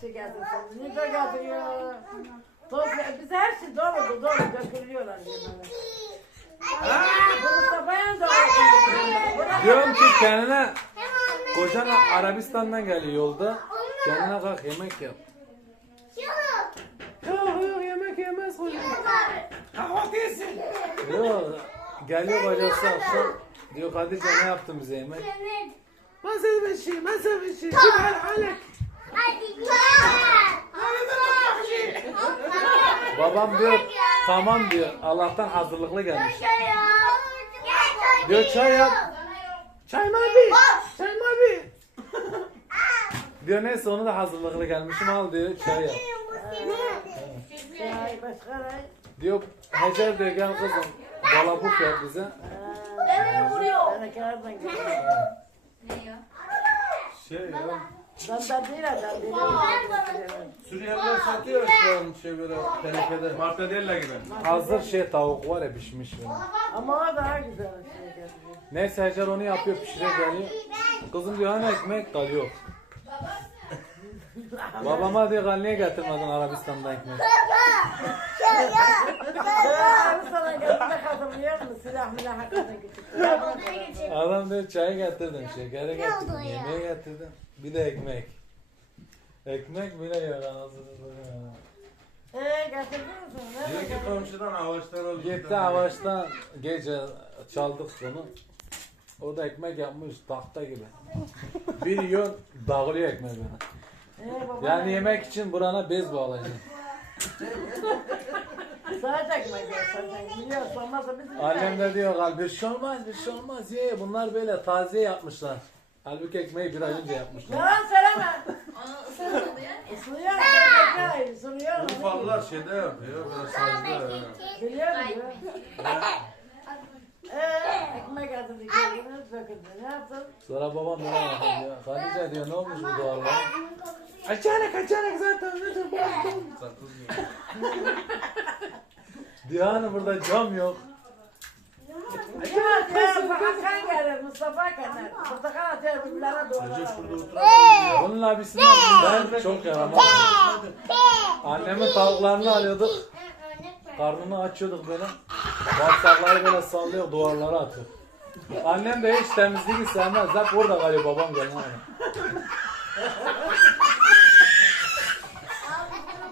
şey. Ne de getiriyor. Toz, biz her şey dolu dolu dökülüyorlar bu Mustafa'ya da. Diyorum ki kendine kocan Arabistan'dan geliyor yolda. Kendine kalk yemek yap. Yok yok yemek yemez kocan. Kahvaltı yesin. Yok geliyor kocası akşam. Diyor Hatice ne yaptın bize yemek? Ben sevmişim, ben sevmişim. Hal halek. Babam diyor tamam diyor Allah'tan hazırlıklı gelmiş. Diyor çay yap. Çay mı abi? Çay mı abi? diyor neyse onu da hazırlıklı gelmişim al diyor çay yap. Diyor Hacer diyor gel kızım balabuk yap bize. Beni vuruyor. Şey ya. Ben ben değil adam. Suriyeliler satıyor şu an şey böyle tenekede. Martadella gibi. Hazır şey tavuk var ya pişmiş. böyle. Ama o daha güzel şey getiriyor. Neyse Hacer onu yapıyor pişiriyor geliyor. Kızım diyor hani ekmek kalıyor. Babama diyor "Gal niye getirmedin Arabistan'dan ekmek? Gözüne milah hakkında küçük. Adam diyor çay getirdim, şekeri getirdim, yemeği getirdim. Bir de ekmek. Ekmek bile yok anasını satayım. Eee getirdin mi sen? Diyor ki komşudan avaçtan. Gitti avaçtan gece çaldık bunu. O da ekmek yapmış tahta gibi. Bir yiyor dağılıyor ekmek bana. Ee. Yani yemek için burana bez bağlayacağım. Sadece ekmek yok. Sadece biliyorsun olmazsa bizim. Annem de diyor "Gal bir şey olmaz bir şey olmaz ye bunlar böyle taze yapmışlar. Halbuki ekmeği bir ay önce yapmışlar. Yalan söyleme. Onu ısırmadı ya. Isırıyor mu? Ekmeği ısırıyor mu? Urfalılar şeyde yapıyor. Böyle sazda. Biliyor musun? Eee ekmek. Kendini söküldü. Ne yaptın? Sonra babam bana bakıyor. Hatice diyor ne olmuş bu duvarlar? Açarak açarak zaten ne de baktım. Burada cam yok. Yok ya. Hakan gelir. Mustafa gelir. Portakal doğru. abisinden ben çok yaramaz. Annemin tavuklarını alıyorduk. Karnını açıyorduk böyle. Bağırsakları böyle sallıyor duvarlara atıyor. Annem de hiç temizliği sevmez. Hep orada kalıyor babam gelene.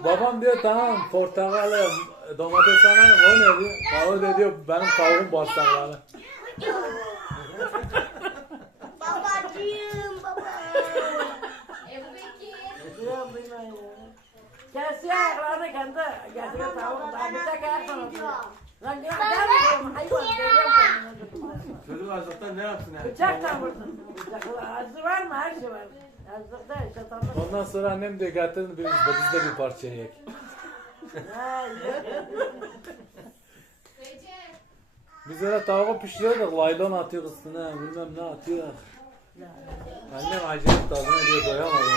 Babam diyor tamam portakalı domates alalım o ne diyor? O da diyor benim tavuğum bağırsakları. Babacığım baba. Ebu Bekir. Yok ya. Kesiyor ayaklarını kendi getiriyor tavuğu. Daha bıçak ayaktan atıyor. Lan gel gelmiyorum hayvan geliyorum kendime. Çocuk azıktan ne yapsın? Bıçak da vurdun. Bıçakla acı var mı? Her şey var. Ondan sonra annem diyor getirin birimiz de biz de bir parça yiyek. Ha. Biz öyle tavuğu pişiriyorduk, laylon atıyor üstüne, bilmem ne atıyor. Annem acayip tadına diyor doyamadım.